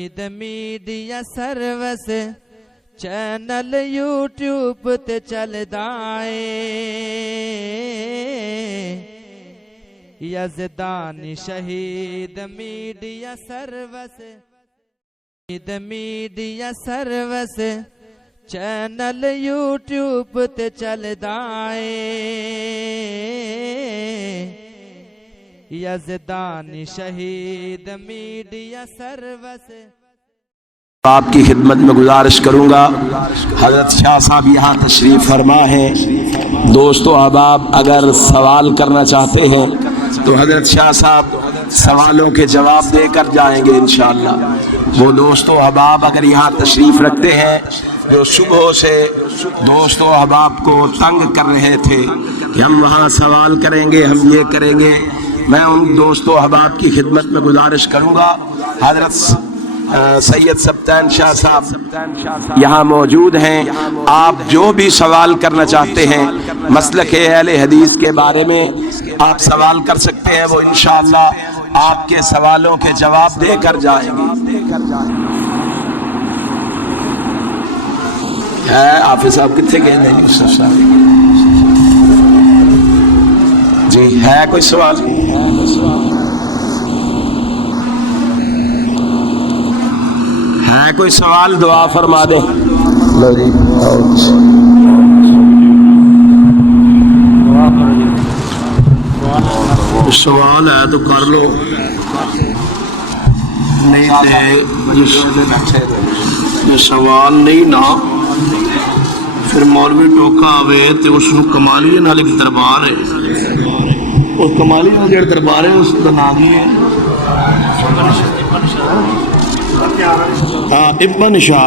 Media service channel YouTube تے چلدا اے یزدانی شہید میڈیا سروس چینل یوٹیوب تے چلدا اے یزدانی شہید میڈیا سروس۔ آپ کی خدمت میں گزارش کروں گا، حضرت شاہ صاحب یہاں تشریف فرما ہیں۔ دوستو احباب اگر سوال کرنا چاہتے ہیں تو حضرت شاہ صاحب سوالوں کے جواب دے کر جائیں گے انشاءاللہ۔ وہ دوستو احباب اگر یہاں تشریف رکھتے ہیں جو صبح سے دوستو احباب کو تنگ کر رہے تھے کہ ہم وہاں سوال کریں گے، ہم یہ کریں گے، میں ان دوستو احباب کی خدمت میں گزارش کروں گا۔ حضرت سید سبطین شاہ صاحب یہاں موجود ہیں، آپ جو بھی سوال کرنا چاہتے ہیں مسلک اہل حدیث کے بارے میں آپ سوال کر سکتے ہیں، وہ انشاءاللہ آپ کے سوالوں کے جواب دے کر جائیں گے۔ حافظ صاحب کتنے گئے ہیں یوسف صاحب؟ جی ہے کوئی سوال؟ ہے کوئی سوال؟ دعا فرما دیں۔ سوال ہے تو کر لو، نہیں سوال نہیں نا پھر مولوی ٹوکا آوے تو اس کو کمالیے نال ایک دربار ہے، اس کمالیے نال جڑا دربار ہے اس کا نام ہی ہے ابن شاہ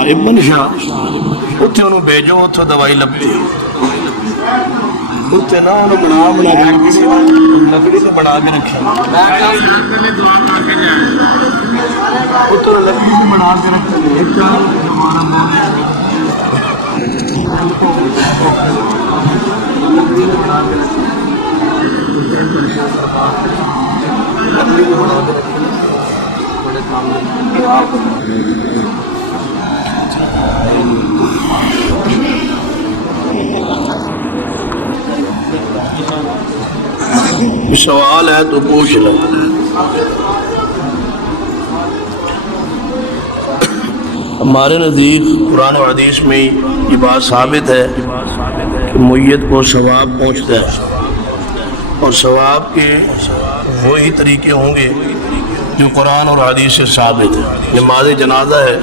اتنے انہوں بھیجو، اتوں دوائی لبھی اتنے نہ انہوں بنا کے لکڑی سے بنا کے رکھا اتوں لکڑی سے بنا کے رکھا۔ سوال ہے تو پوچھ لو۔ ہمارے نزدیک قرآن و حدیث میں یہ بات ثابت ہے کہ میت کو ثواب پہنچتا ہے، اور ثواب کے وہی طریقے ہوں گے جو قرآن اور حدیث سے ثابت ہے۔ نماز جنازہ ہے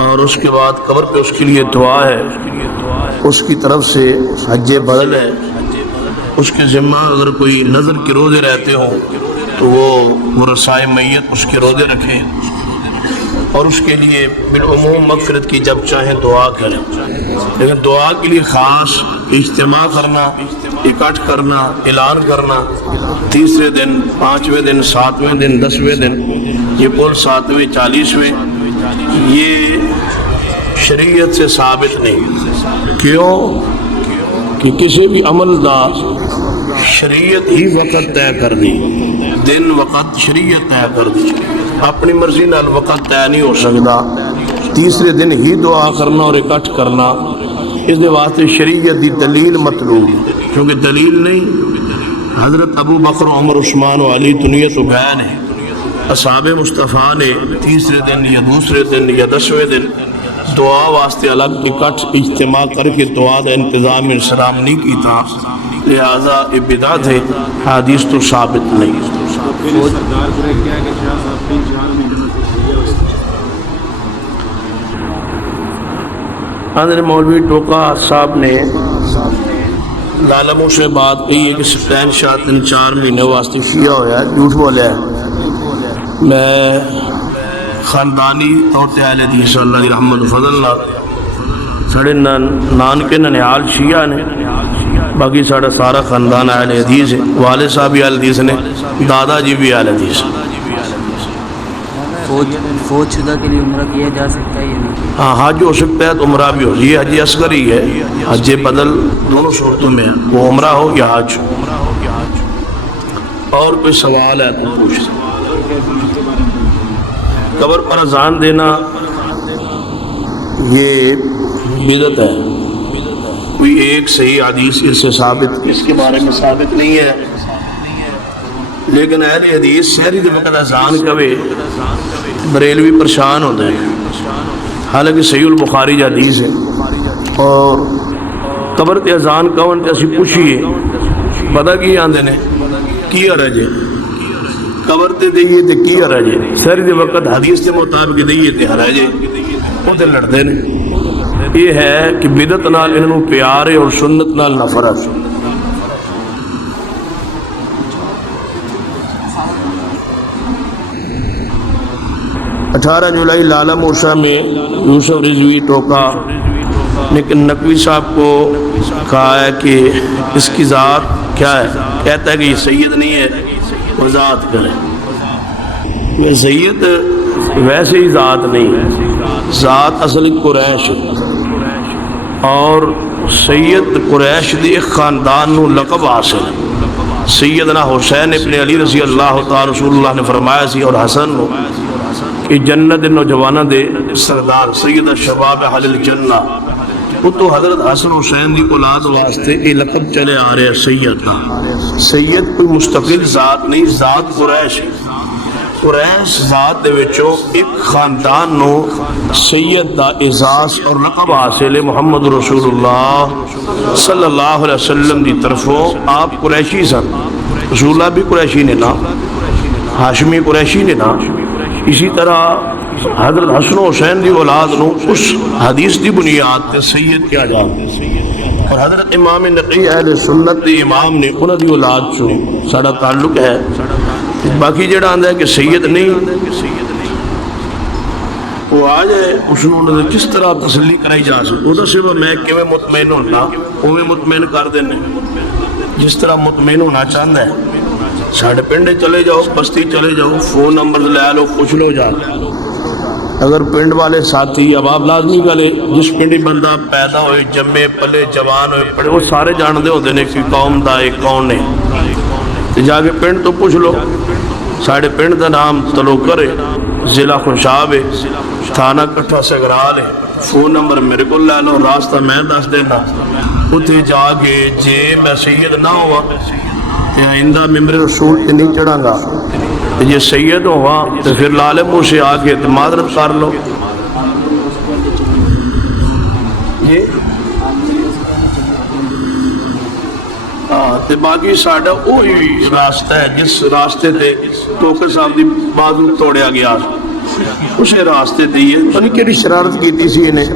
اور اس کے بعد قبر پہ اس کے لیے دعا ہے، اس کی طرف سے حج بدل ہے، اس کے ذمہ اگر کوئی نظر کے روزے رہتے ہوں تو وہ ورثائے میت اس کے روزے رکھیں اور اس کے لیے بالعموم مغفرت کی جب چاہیں دعا کریں، لیکن دعا کے لیے خاص اجتماع کرنا، اکٹھ کرنا، اعلان کرنا، تیسرے دن، 5ویں دن، 7ویں دن، 10ویں دن، یہ کل 7ویں 40ویں، یہ شریعت سے ثابت نہیں۔ کیوں کہ کسی بھی عمل دا شریعت ہی وقت طے کر دی، دن وقت شریعت طے کر دی، اپنی مرضی نال وقت طے نہیں ہو سکتا۔ تیسرے دن ہی دعا کرنا اور اکٹھ کرنا، اس دے واسطے شریعت دی دلیل مطلوب، کیونکہ دلیل نہیں حضرت ابو بکر عمر عثمان و علی دنیا تو گئے نے، اصحاب مصطفیٰ نے تیسرے دن یا دوسرے دن یا 10ویں دن دعا واسطے الگ اکٹھ اجتماع کر کے دعا دا انتظام اسلام نہیں کیتا، لہذا یہ بدعت ہے، حدیث تو ثابت نہیں۔ حضرت مولوی ٹوکا صاحب نے لالموں سے بات کہی ہے کہ سبطین شاہ 3-4 مہینے واسطے شیعہ ہویا ہے، جھوٹ بولے ہے۔ میں خاندانی طور تے اہل حدیث اللہ کی رحمت و فضل اللہ ساڑھے نانکے ننیال شیعہ نے، باقی ساڑھا سارا خاندان اہل حدیث ہے، والد صاحب بھی اہل حدیث نے، دادا جی بھی اہل حدیث ہے۔ فوت شدہ کے لیے عمرہ کیا جا سکتا ہے یا نہیں؟ ہاں حج ہو سکتا ہے تو عمرہ بھی ہو، یہ حج اصغر ہی ہے، حج بدل دونوں صورتوں میں ہے، وہ عمرہ ہو یا حج۔ اور کوئی سوال ہے تو پوچھ سکتے۔ قبر پر اذان دینا یہ بدعت ہے. کوئی ایک صحیح حدیث اس سے ثابت اس کے بارے میں ثابت نہیں ہے، لیکن اہل حدیث شہری دے وقت اذان کہے بریلوی پریشان ہوتے ہیں، حالانکہ صحیح البخاری کی حدیث ہے. اور قبر تے اذان کہن تے اسی پوچھیے پتہ کی آندے نے کی حرج ہے، قبر تے دئیے تے کی حرج ہے، شہری دے وقت حدیث کے مطابق دئیے تے حرج ہے، وہ تے لڑتے نے. یہ ہے کہ بدعت نال انہوں پیار ہے اور سنت نال نفرت. اٹھارہ جولائی لالہ موسیٰ میں یوسف رضوی ٹوکا لیکن نقوی صاحب کو کہا ہے کہ اس کی ذات کیا ہے، کہتا ہے کہ یہ سید نہیں ہے، وہ ذات کرے. وہ سید ویسے ہی ذات نہیں، ذات اصل قریش اور سید قریش دی ایک خاندان نو لقب حاصل ہے. سیدنا حسین ابن علی رضی اللہ تعالی رسول اللہ نے فرمایا سی اور حسن نو کہ جنت دے نوجوانہ دے سردار سید شباب اہل الجنہ، وہ تو حضرت حسن حسین دی اولاد واسطے یہ لقب چلے آ رہے ہیں سید کا. سید کوئی مستقل ذات نہیں، ذات قریش. قریش ذات دے وچوں ایک خاندان نو سید دا اعزاز اور لقب حاصل ہے. محمد رسول اللہ صلی اللہ علیہ وسلم دی طرفوں آپ قریشی سن، رسول اللہ بھی قریشی نے نا، ہاشمی قریشی نے نا. اسی طرح حضرت حسن حسین دی اولاد نو اس حدیث دی بنیاد تے سید کیا جاتا ہے. اور حضرت امام نقی اہل سنت دی امام نے انہاں دی اولاد چوں ساڈا تعلق ہے. باقی جڑا آندا ہے کہ سید نہیں، وہ آ جائے اس نے جس طرح تسلی کرائی جا سکے. وہ تو صرف میں کیویں مطمئن ہونا اویں مطمئن کر دینے، جس طرح مطمئن ہونا چاہتا ہے. ساڑھے پنڈے چلے جاؤ، بستی چلے جاؤ، فون نمبر لے لو، پوچھ لو جا. اگر پنڈ والے ساتھی اب آپ لازمی گلے جس پنڈی بندہ پیدا ہوئے جمے پلے جوان ہوئے پڑے وہ سارے جاندے ہوتے ہیں کہ قوم دا ایک کون ہے. جا کے پنڈ تو پوچھ لو. ساڑھے پنڈ دا نام تلوکر ہے، ضلع خوشاب ہے، تھانہ کٹھا سگرال ہے. فون نمبر میرے کو لے لو، راستہ میں دس دینا. اتنے جا کے جے میں سید نہ ہوا آئندہ ممبر رسول تے نہیں چڑھا گا، یہ سید ہوا تو پھر لال منہ سے آ کے معذرت کر لو. تے باقی ساڈا وہی راستہ ہے جس راستے تے ٹوکر صاحب دی بازو توڑیا گیا، اسے راستے تے ہی ہے. پتہ نہیں کیڑی شرارت کیتی سی انہیں،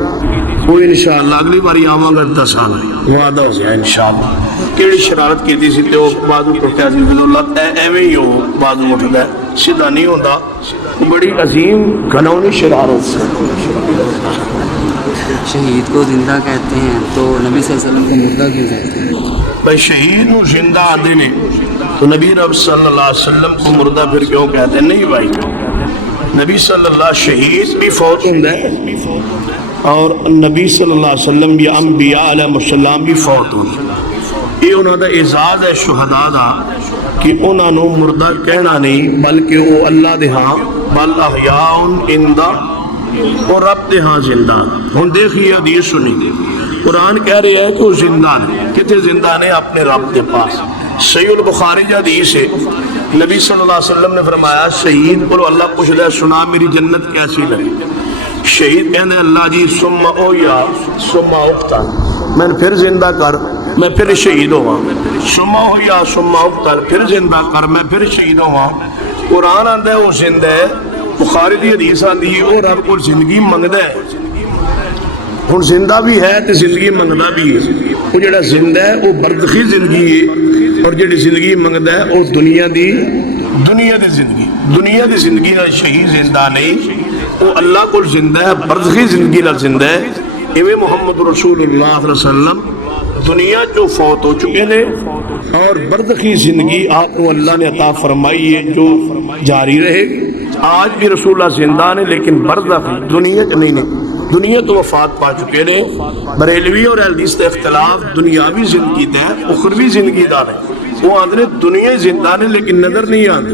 وہ انشاءاللہ اگلی باری آواں گا دساں وعدہ ہو گیا انشاءاللہ. کیڑی شرارت کیتی سی تے وہ بازو ٹوٹیا سی. اللہ ایویں ہی ہو بازو اٹھدا ہے، سیدھا نہیں ہوندا. بڑی عظیم گھنونی شرارت سے. شہید کو زندہ کہتے ہیں تو نبی صلی اللہ علیہ وسلم کو مردہ کیوں کہتے ہیں؟ بھائی شہید نو زندہ آدھے نے تو نبی رب صلی اللہ علیہ وسلم کو مردہ پھر کیوں کہتے ہیں؟ نہیں بھائی، نبی صلی اللہ شہید بھی فوت ہوتا ہے اور نبی صلی اللہ علیہ وسلم بھی انبیاء علیہ السلام بھی فوت ہوتا ہے. یہ انہوں دا اعزاز ہے شہداء دا کہ انہوں نے مردہ کہنا نہیں بلکہ وہ اللہ دے ہاں بل احیاء عند اور رب دے ہاں زندہ. ہن دیکھیے حدیث سنی، قرآن کہہ رہے ہیں کہ وہ زندہ نے. کتنے زندہ نے؟ اپنے رب کے پاس. صحیح البخاری کی حدیث ہے، نبی صلی اللہ علیہ وسلم نے فرمایا شہید کو اللہ پوچھتا ہے سنا میری جنت کیسی لگی؟ شہید کہنے اللہ جی ثم اویا ثم اقتل، میں پھر زندہ کر میں پھر شہید ہوا. ثم اویا ثم اقتل، پھر زندہ کر میں پھر شہید ہوا. قرآن آتا ہے وہ زندہ ہے. بخاری دی حدیث آتی ہے وہ رب کو زندگی منگتا ہے. ہن زندہ بھی ہے تو زندگی منگتا بھی ہے. وہ جڑا زندہ ہے وہ برزخی زندگی ہے اور جڑی زندگی منگتا ہے وہ دنیا دی زندگی. دنیا دی زندگی نال شہید زندہ نہیں، وہ اللہ کو زندہ ہے، برزخی زندگی نال زندہ ہے. ایویں محمد رسول اللہ صلی اللہ علیہ وسلم دنیا جو فوت ہو چکے ہیں اور برزخی زندگی آپ کو اللہ نے عطا فرمائی ہے جو جاری رہے. آج بھی رسول اللہ زندہ نے لیکن برزخ دنیا چ نہیں نے. دنیا تو وفات پا چکے نے. بریلوی اور اہل حدیث کا اختلاف دنیاوی زندگی دا ہے، اخروی زندگی دا ہے. وہ آدھے دنیا زندہ نے لیکن نظر نہیں آتے.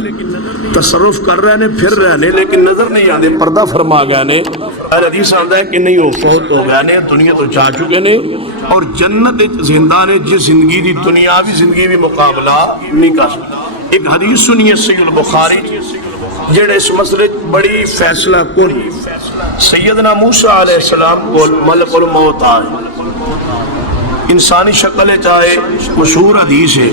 تصرف کر رہے ہیں پھر رہے ہیں لیکن نظر نہیں آتے پردہ فرما گئے نے حدیث آتا ہے کہ نہیں وہ فوت ہو گئے نے دنیا تو جا چکے نے اور جنت زندہ نے جس زندگی دی دنیاوی زندگی بھی مقابلہ نہیں کر سکتا ایک حدیث سنیے صحیح البخاری جڑے اس مسئلے بڑی فیصلہ کن سیدنا موسیٰ علیہ السلام کو ملک الموت آئے انسانی شکل چاہے مشہور حدیث ہے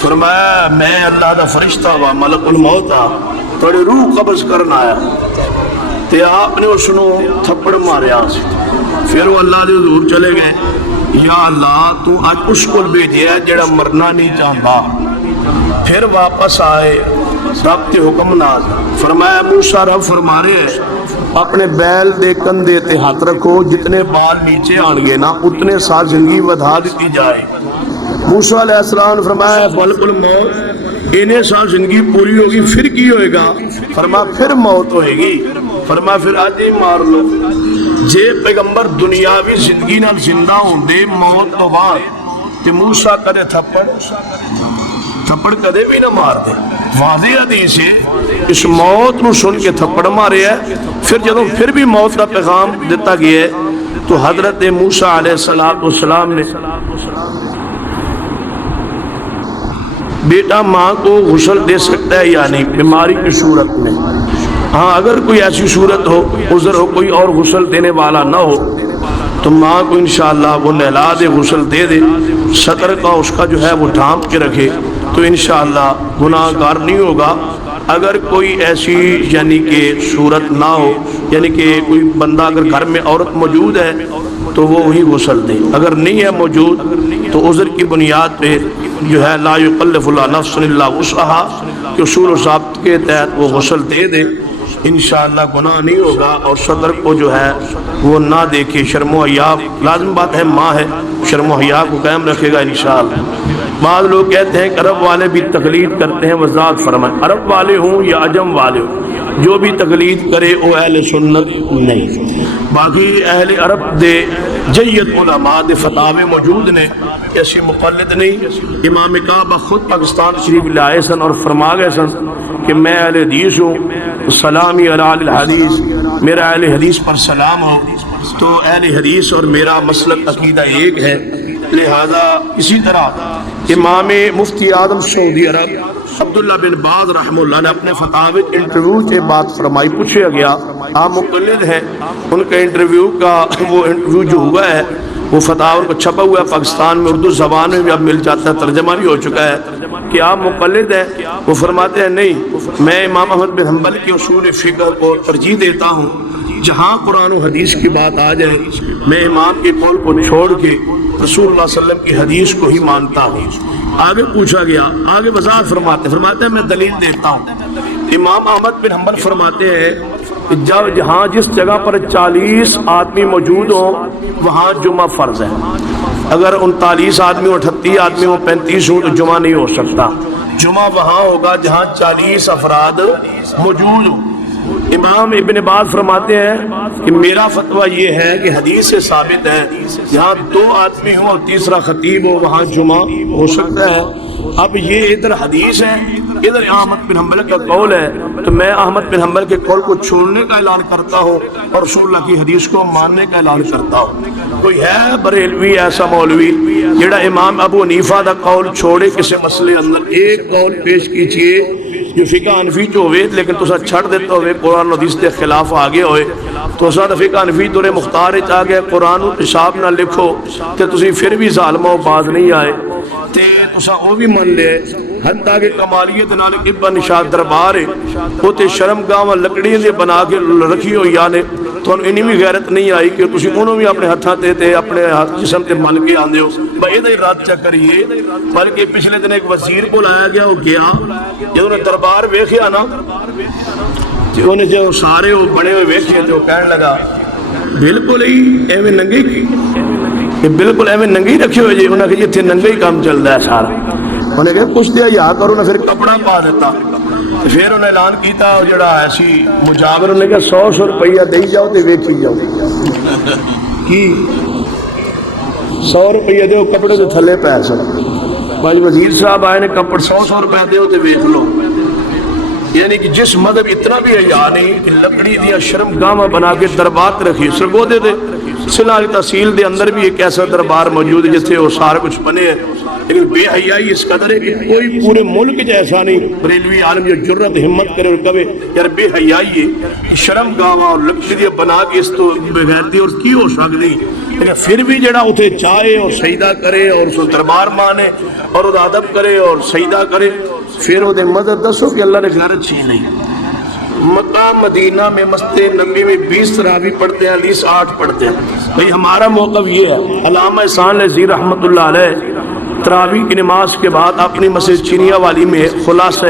فرمایا میں اللہ دا فرشتہ ہوا ملک الموت آ تھوڑی روح قبض کرنا آیا تے آپ نے اس نو تھپڑ ماریا پھر وہ اللہ دے حضور چلے گئے یا اللہ تو آج اس کو بھیجیا جڑا مرنا نہیں چاہتا پھر واپس آئے رب تے حکم ناز فرمایا موسیٰ رب فرما رہے ہیں اپنے بیل دے کندھے تے ہاتھ رکھو جتنے بال نیچے آن گے نا اتنے سال زندگی ودھا دیتی جائے موسیٰ علیہ السلام نے فرمایا ملک الموت انہیں سال زندگی پوری ہوگی پھر کی ہوئے گا فرمایا پھر موت ہوئے گی فرمایا پھر آج ہی مار لو جے پیغمبر دنیاوی زندگی نال زندہ ہوں دے موت تو بعد تے موسیٰ کدے تھپڑ کدے بھی نہ مار دے واضح حدیث ہے اس موت نو سن کے تھپڑ مارے ہے پھر جدوں پھر بھی موت کا پیغام دیتا گیا ہے تو حضرت موسیٰ علیہ السلام نے بیٹا ماں کو غسل دے سکتا ہے یا نہیں بیماری کی صورت میں ہاں اگر کوئی ایسی صورت ہو عذر ہو کوئی اور غسل دینے والا نہ ہو تو ماں کو انشاءاللہ وہ نہلا دے غسل دے دے سطر کا اس کا جو ہے وہ ڈھانپ کے رکھے تو انشاءاللہ گناہ گار نہیں ہوگا اگر کوئی ایسی یعنی کہ صورت نہ ہو یعنی کہ کوئی بندہ اگر گھر میں عورت موجود ہے تو وہ وہی غسل دے اگر نہیں ہے موجود تو عذر کی بنیاد پہ جو ہے لا یکلف اللہ نفس الا وسعها کہ اصول و ضابط کے تحت وہ غسل دے دے انشاءاللہ گناہ نہیں ہوگا اور صدر کو جو ہے وہ نہ دیکھے شرم و حیا لازم بات ہے ماں ہے شرم و حیا کو قائم رکھے گا انشاءاللہ بعض لوگ کہتے ہیں کہ عرب والے بھی تقلید کرتے ہیں وضاحت فرمائیں عرب والے ہوں یا عجم والے ہوں جو بھی تقلید کرے وہ اہل سنت نہیں باقی اہل عرب دے جید علماء دے فتاوے موجود نے ایسی مقلد نہیں امام کعبہ خود پاکستان شریف لائے سن اور فرما گئے سن کہ میں اہل حدیث ہوں سلامی علی الحدیث میرا اہل حدیث پر سلام ہو تو اہل حدیث اور میرا مسلک عقیدہ ایک ہے لہذا اسی طرح امام مفتی اعظم سعودی عرب عبداللہ بن باز رحمہ اللہ نے اپنے فتاوی انٹرویو کے بعد فرمائی پوچھا گیا آپ مقلد ہیں ان کا انٹرویو کا وہ انٹرویو جو ہوا ہے وہ فتاوی کو چھپا ہوا ہے پاکستان میں اردو زبان میں بھی اب مل جاتا ہے ترجمہ بھی ہو چکا ہے کہ آپ مقلد ہیں وہ فرماتے ہیں نہیں میں امام احمد بن حنبل کے اصول فقہ کو ترجیح دیتا ہوں جہاں قرآن و حدیث کی بات آ جائے میں امام کے قول کو چھوڑ کے رسول اللہ صلی اللہ علیہ وسلم کی حدیث کو ہی مانتا ہوں آگے پوچھا گیا آگے وضاحت فرماتے ہیں میں دلیل دیتا ہوں امام احمد بن حنبل فرماتے ہیں جہاں جس جگہ پر 40 آدمی موجود ہوں وہاں جمعہ فرض ہے اگر 39 آدمی 38 آدمی 35 ہوں تو جمعہ نہیں ہو سکتا جمعہ وہاں ہوگا جہاں 40 افراد موجود ہوں امام ابن باز فرماتے ہیں کہ میرا فتویٰ یہ ہے کہ حدیث سے ثابت ہے جہاں 2 آدمی ہوں اور تیسرا خطیب ہو وہاں جمعہ ہو سکتا ہے اب یہ ادھر حدیث ہے ادھر احمد بن حنبل کا قول ہے تو میں احمد بن حنبل کے قول کو چھوڑنے کا اعلان کرتا ہوں اور رسول اللہ کی حدیث کو ماننے کا اعلان کرتا ہوں کوئی ہے بریلوی ایسا مولوی جڑا امام ابو حنیفہ دا قول چھوڑے کسی مسئلے اندر ایک قول پیش کیجئے جو فقہ حنفی جو ہوئے لیکن تو سا چھڑ دیتا ہوئے قرآن و حدیث کے خلاف آگے ہوئے تو سا فقہ حنفی دور مختار آ گئے قرآن و حساب نہ لکھو تے تسی پھر بھی ظالمہ و باز نہیں آئے تے تو سا وہ بھی من لے حتیٰ کہ کمالیت نالک ابن نشاد دربار ہے وہ تے شرم گاہ لکڑی دے بنا کے رکھی ہو یانے تو انہیں بھی غیرت نہیں آئی کہ تسی انہوں بھی اپنے ہتھاں تے اپنے جسم تے مل کے آندے ہو بھائی ادھر رات چیک کریے بلکہ پچھلے دن ایک وزیر کو لایا گیا وہ گیا جب انہیں دربار ویکھیا نا انہیں جو سارے وہ بڑے ہوئے ویکھے جو کہنے لگا بالکل ہی ایویں ننگے کی بالکل ایویں ننگے رکھے ہوئے جی انہیں کہ یہ تھے ننگے ہی کام چل رہا ہے سارا انہیں کہا کچھ دیا یا کرو نہ پھر کپڑا پا دیتا پھر انہیں اعلان کیتا جڑا ایسی مجاور انہیں کہا 100 روپیہ دے جاؤ تے ویکھی جاؤ کی 100 روپیہ دے کپڑے دے تھلے پیر سکتے بھائی وزیر صاحب آئے نے کپڑ 100 روپیہ دے تے ویکھ لو یعنی کہ جس مذہب اتنا بھی حیا نہیں کہ لکڑی دیا شرم گاواں بنا کے دربار رکھی سرگودے دے سلا کی تحصیل دے اندر بھی ایک ایسا دربار موجود ہے جتھے وہ سارا کچھ بنے ہیں، لیکن بے حیائی اس قدر ہے کہ کوئی پورے ملک جیسا نہیں بریلوی عالم جو جرت ہمت کرے اور کہے یار بے حیائی ہے شرم گاواں اور لکڑی دیا بنا کے اس تو بغیرتی اور کی ہو سکتی، لیکن پھر بھی جڑا اتنے چاہے اور سجدہ کرے اور اس دربار مانے اور وہ ادب کرے اور سجدہ کرے، پھر وہ مذہب دسو کہ اللہ نے گھر اچھی نہیں۔ مکہ مدینہ میں مسجد نبی میں 20 تراویح پڑھتے ہیں، حدیث 8 پڑھتے ہیں۔ بھئی ہمارا موقف یہ ہے، علامہ احسان عزیز رحمۃ اللہ علیہ تراویح کی نماز کے بعد اپنی مسجد چینیا والی میں خلاصہ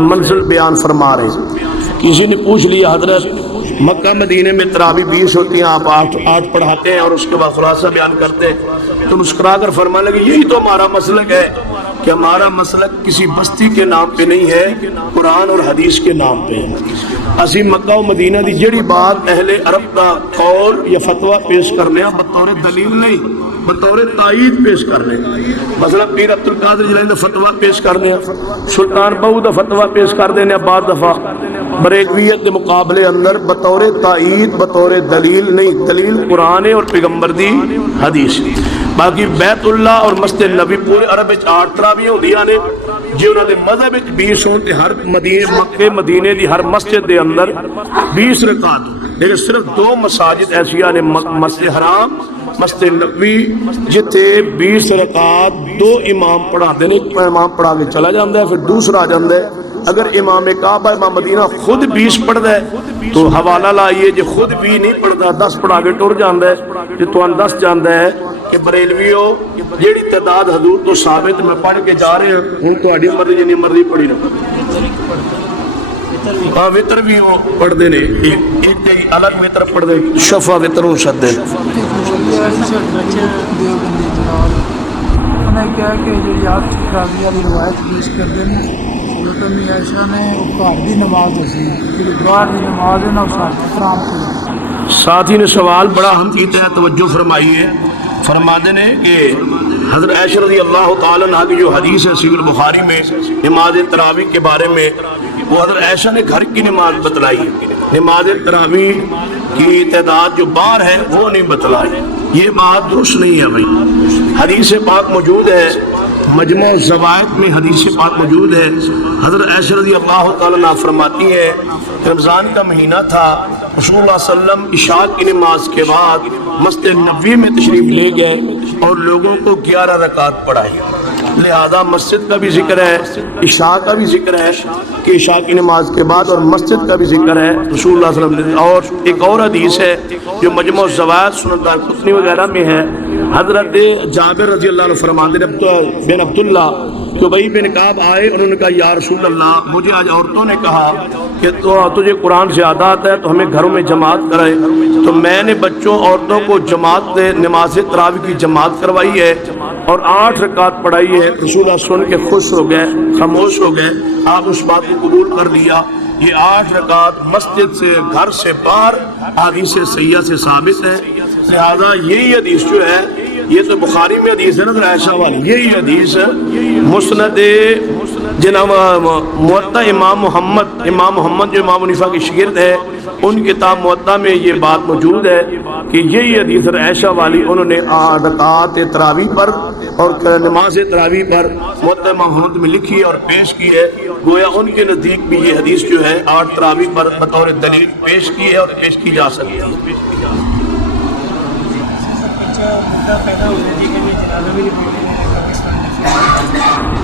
منزل بیان فرما رہے ہیں۔ کسی نے پوچھ لیا حضرت مکہ مدینے میں تراویح 20 ہوتی ہیں، آپ 8 پڑھاتے ہیں اور اس کے بعد خلاصہ بیان کرتے ہیں، تو مسکرا کر فرمانے لگے یہی تو ہمارا مسلک ہے کہ ہمارا مسلک کسی بستی کے نام پہ نہیں ہے، قرآن اور حدیث کے نام پہ ہے۔ اسی مکہ و مدینہ دی جڑی بات اہل عرب کا قول یا فتویٰ پیش کرنے بطور دلیل نہیں بطور تائید پیش کرنے، مثلا پیر عبد القادر جیلانی دا فتویٰ پیش کرنے، سلطان بہو دا فتویٰ پیش کر دینے بعد دفعہ بریلویت کے مقابلے اندر بطور تائید بطور دلیل نہیں، دلیل قرآن اور پیغمبر دی حدیث۔ باقی بیت اللہ اور مسجد نبی پورے عرب 8 تراویح ہوندیاں نے جی انہاں دے مذہب وچ 20 ہون تے ہر مکے مدینے دی ہر مسجد دے اندر 20 رکعت، لیکن صرف 2 مساجد ایسیاں نے، مسجد حرام مسجد نبوی جتے 20 رکعت 2 امام پڑھا دینے، ایک امام پڑھا کے چلا جاندہ ہے پھر دوسرا جاندہ ہے۔ اگر امام کعبہ امام مدینہ خود 20 پڑھتا ہے تو حوالہ لائیے جی خود بھی نہیں پڑھتا 10 پڑھا کے ٹر جاندہ ہے، جی تو 10 جاندہ ہے کہ بریلویو جیڑی تعداد حضور تو ثابت میں پڑھ کے جا رہے ہیں، ان تو اڈی مرضی جنی مرضی پڑھی رہا ہاں وطر بھی وہ پڑھ دینے، ایک الگ وطر پڑھ دے شفا وطر ہوں شد دے۔ انہیں کہا کہ جو یاد تراویح والی روایت پیش کر دینا حضرت امی عائشہ نے گھر دی نماز دسی کہ باہر دی نماز ہے نا اس حرام کو۔ ساتھی نے سوال بڑا اہم کیتا ہے، توجہ فرمائیے، فرماتے ہیں کہ حضرت عائشہ رضی اللہ تعالیٰ عنہ کی جو حدیث ہے صحیح البخاری میں نماز تراویح کے بارے میں، وہ حضرت عائشہ نے گھر کی نماز بتلائی ہے، نماز تراویح کی تعداد جو باہر ہے وہ نہیں بتلائی، یہ بات درست نہیں ہے بھائی۔ حدیث پاک موجود ہے، مجمع الزوائد میں حدیث پاک موجود ہے، حضرت عائشہ رضی اللہ تعالیٰ عنہ فرماتی ہے کہ رمضان کا مہینہ تھا، رسول اللہ صلی اللہ علیہ وسلم عشاء کی نماز کے بعد مسجد نبوی میں تشریف لے گئے اور لوگوں کو 11 رکعت پڑھائی، لہذا مسجد کا بھی ذکر ہے، عشاء کا بھی ذکر ہے کہ عشاء کی نماز کے بعد، اور مسجد کا بھی ذکر ہے رسول اللہ صلی اللہ علیہ وسلم۔ اور ایک اور حدیث ہے جو مجمع الزوائد سنن دارقطنی وغیرہ میں ہے، حضرت جابر رضی اللہ عنہ فرماتے ہیں بن عبداللہ کہ ابی بن کعب آئے، انہوں نے کہا یا رسول اللہ مجھے آج عورتوں نے کہا کہ تجھے قرآن سے عادت ہے تو ہمیں گھروں میں جماعت کرائے، تو میں نے بچوں عورتوں کو جماعت نماز تراویح کی جماعت کروائی ہے اور 8 رکعت پڑھائی ہے۔ رسول اللہ سن کے خوش ہو گئے، خاموش ہو گئے، آپ اس بات کو قبول کر لیا۔ یہ 8 رکعت مسجد سے گھر سے باہر حدیث صحیحہ سے ثابت ہے، لہذا یہی حدیث جو ہے یہ تو بخاری میں حدیث ہے نا عائشہ والی، یہی حدیث مسند جناب موطا امام محمد جو امام حنیفہ کی شاگرد ہے، ان کتاب موطا میں یہ بات موجود ہے کہ یہی حدیث عائشہ والی انہوں نے رکعات تراویح پر اور نماز تراویح پر موطا امام محمد میں لکھی اور پیش کی ہے، گویا ان کے نزدیک بھی یہ حدیث جو ہے 8 تراویح پر بطور دلیل پیش کی ہے اور پیش کی جا سکتی ہے۔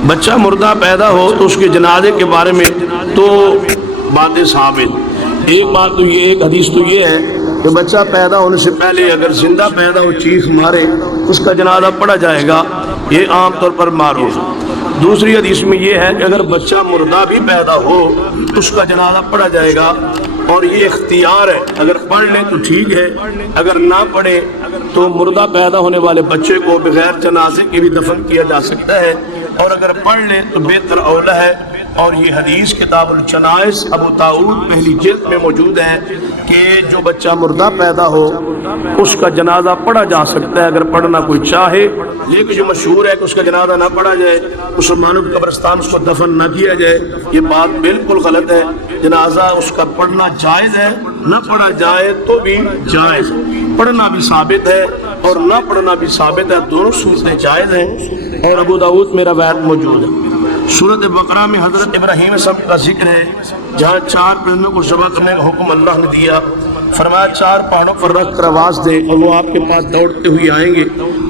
بچہ مردہ پیدا ہو تو اس کے جنازے کے بارے میں تو باتیں ثابت، ایک بات تو یہ، ایک حدیث تو یہ ہے کہ بچہ پیدا ہونے سے پہلے اگر زندہ پیدا ہو چیخ مارے اس کا جنازہ پڑھا جائے گا، یہ عام طور پر معروف۔ دوسری حدیث میں یہ ہے کہ اگر بچہ مردہ بھی پیدا ہو اس کا جنازہ پڑھا جائے گا، اور یہ اختیار ہے، اگر پڑھ لیں تو ٹھیک ہے، اگر نہ پڑھے تو مردہ پیدا ہونے والے بچے کو بغیر جنازے کے بھی دفن کیا جا سکتا ہے، اور اگر پڑھ لیں تو بہتر اولا ہے اور یہ حدیث کتاب الجنائز ابو داؤد پہلی جلد میں موجود ہے کہ جو بچہ مردہ پیدا ہو اس کا جنازہ پڑھا جا سکتا ہے اگر پڑھنا کوئی چاہے، لیکن جو مشہور ہے کہ اس کا جنازہ نہ پڑھا جائے، مسلمانوں کے قبرستان اس کو دفن نہ کیا جائے، یہ بات بالکل غلط ہے۔ جنازہ اس کا پڑھنا جائز ہے، نہ پڑھا جائے تو بھی جائز، پڑھنا بھی ثابت ہے اور نہ پڑھنا بھی ثابت ہے، دونوں صورتیں جائز ہیں۔ اور ابو داؤد میں روایت موجود ہے۔ سورۃ بقرہ میں حضرت ابراہیم سب کا ذکر ہے، جہاں 4 پرندوں کو ذبح کرنے کا حکم اللہ نے دیا، فرمایا 4 پہاڑوں پر رکھ کر آواز دے اور وہ آپ کے پاس دوڑتے ہوئے آئیں گے۔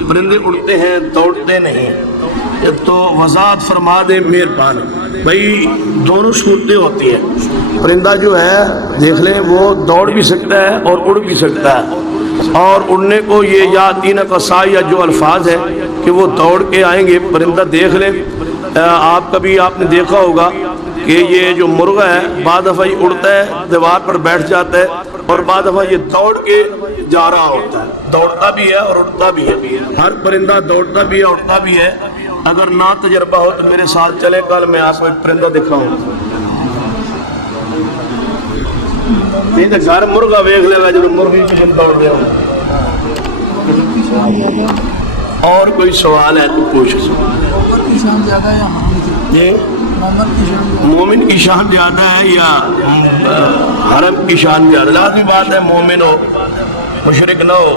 پرندے اڑتے ہیں، دوڑتے نہیں، تو وضاحت فرما دے مہربان۔ بھائی دونوں صورتیں ہوتی ہیں، پرندہ جو ہے دیکھ لیں وہ دوڑ بھی سکتا ہے اور اڑ بھی سکتا ہے، اور اڑنے کو یہ یا تین قصائی یا جو الفاظ ہے کہ وہ دوڑ کے آئیں گے، پرندہ دیکھ لیں۔ آپ کبھی آپ نے دیکھا ہوگا کہ یہ جو مرغا ہے بعض دفعہ یہ اڑتا ہے، دیوار پر بیٹھ جاتا ہے، اور بعض دفعہ یہ دوڑ کے جا رہا ہوتا ہے، دوڑتا بھی ہے اور اڑتا بھی ہے۔ ہر پرندہ دوڑتا بھی ہے، اڑتا بھی ہے۔ اگر نہ تجربہ ہو تو میرے ساتھ چلے، کل میں آپ کو ایک پرندہ دکھاؤں، نہیں تو گھر مرغا ویکھ لے گا جب مرغی کی دوڑ رہے ہوں۔ اور کوئی سوال ہے تو پوچھ۔ مومن کی شان زیادہ ہے یا حرم کی شان زیادہ؟ لازمی بات ہے مومن ہو، مشرک نہ ہو،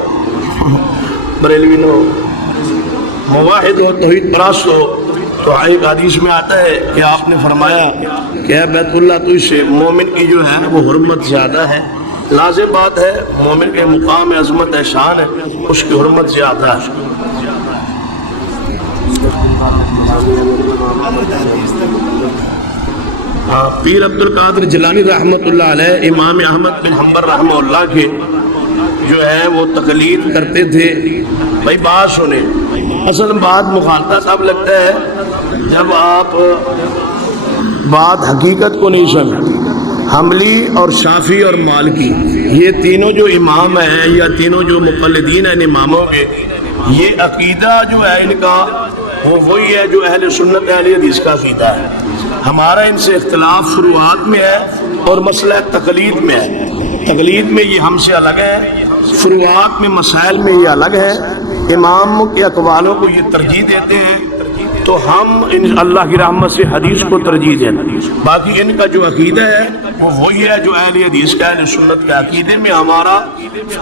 بریلوی نہ ہو، موحد ہو، توحید پرست ہو۔ تو ایک حدیث میں آتا ہے کہ آپ نے فرمایا کہ اے بیت اللہ تو اس سے مومن کی جو ہے وہ حرمت زیادہ ہے۔ لازم بات ہے، مومن کے مقام عظمت ہے، شان ہے، اس کی حرمت زیادہ ہے۔ پیر عبد القادر جیلانی رحمۃ اللہ علیہ امام احمد بن حنبل رحمہ اللہ کے جو ہے وہ تقلید کرتے تھے۔ بھائی بات سنیں، اصل بات مخالطہ صاحب لگتا ہے جب آپ بات حقیقت کو نہیں سمجھتے۔ حنبلی اور شافعی اور مالکی یہ تینوں جو امام ہیں یا تینوں جو مقلدین ہیں اماموں کے، یہ عقیدہ جو ہے ان کا وہ وہی ہے جو اہل سنت اہل حدیث کا عقیدہ ہے۔ ہمارا ان سے اختلاف فروعات میں ہے اور مسئلہ تقلید میں ہے۔ تقلید میں یہ ہم سے الگ ہے، فروعات میں مسائل میں یہ الگ ہے۔ امام کے اقوالوں کو یہ ترجیح دیتے ہیں تو ہم ان اللہ کی رحمت سے حدیث کو ترجیح دیتے۔ باقی ان کا جو عقیدہ ہے وہ وہی ہے جو اہل حدیث کا، اہل سنت کا۔ عقیدے میں ہمارا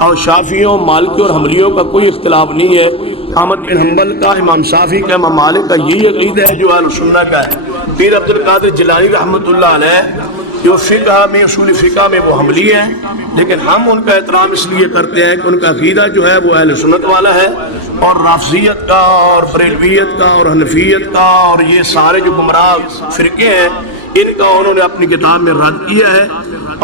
اور شافعیوں، مالکیوں اور حنبلیوں کا کوئی اختلاف نہیں ہے۔ احمد بن حنبل کا، امام شافعی کا، امام مالک کا یہی عقیدہ ہے جو اہل سنت کا ہے۔ پیر عبد القادر جیلانی رحمۃ اللہ علیہ جو فقہ میں، اصول فقہ میں وہ حنبلی ہیں، لیکن ہم ان کا احترام اس لیے کرتے ہیں کہ ان کا عقیدہ جو ہے وہ اہل سنت والا ہے، اور رافضیت کا اور بریلویت کا اور حنفیت کا اور یہ سارے جو گمراہ فرقے ہیں ان کا انہوں نے اپنی کتاب میں رد کیا ہے،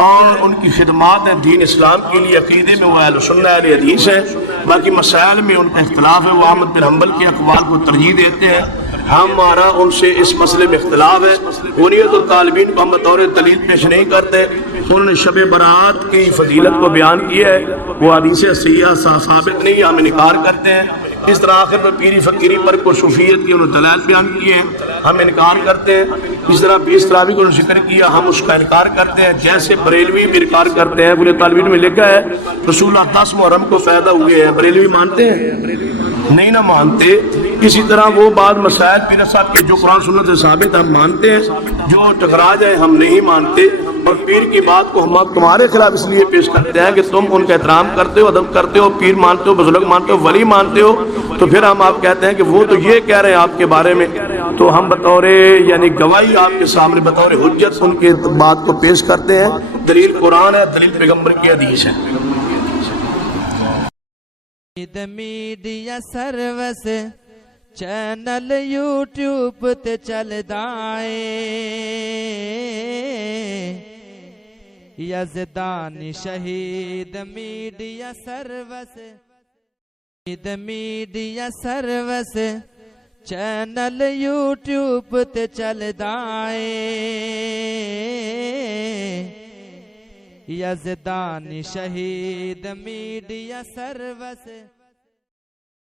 اور ان کی خدمات ہیں دین اسلام کے لیے۔ عقیدے میں وہ اہل سنت اہل حدیث ہیں، باقی مسائل میں ان کا اختلاف ہے۔ وہ احمد بن حنبل کے اقوال کو ترجیح دیتے ہیں، ہمارا ان سے اس مسئلے میں اختلاف ہے۔ غنیت الطالبین کو ہم بطور دلیل پیش نہیں کرتے۔ انہوں نے شب برات کی فضیلت کو بیان کیا ہے، وہ حدیث صحیحہ ثابت نہیں، ہم انکار کرتے ہیں۔ اس طرح آخر میں پیری فقیری پر کو صوفیت کی انہوں دلائل بیان کیے ہیں، ہم انکار کرتے ہیں۔ اس طرح پیس تراوی کو ذکر کیا، ہم اس کا انکار کرتے ہیں، جیسے بریلوی بھی انکار کرتے ہیں۔ غنیت الطالبین میں لکھا ہے رسول اللہ 10 محرم کو پیدا ہوئے ہیں، بریلوی مانتے ہیں؟ نہیں نہ مانتے۔ اسی طرح وہ بعض مسائل پیر صاحب کے جو قرآن سنت سے ثابت ہم مانتے ہیں، جو ٹکرا جائے ہم نہیں مانتے، اور پیر کی بات کو ہم تمہارے خلاف اس لیے پیش کرتے ہیں کہ تم ان کا احترام کرتے ہو، ادب کرتے ہو، پیر مانتے ہو، بزرگ مانتے ہو، ولی مانتے ہو، تو پھر ہم آپ کہتے ہیں کہ وہ تو یہ کہہ رہے ہیں آپ کے بارے میں، تو ہم بطور یعنی گواہی آپ کے سامنے بطور حجت ان کے بات کو پیش کرتے ہیں۔ دلیل قرآن ہے، دلیل پیغمبر کی حدیث ہے۔ میڈیا سروس چینل یوٹیوب تے چلدا اے، یزدانی شہید media service, media service channel YouTube تے چلدا اے، یزدانی شہید میڈیا سروس۔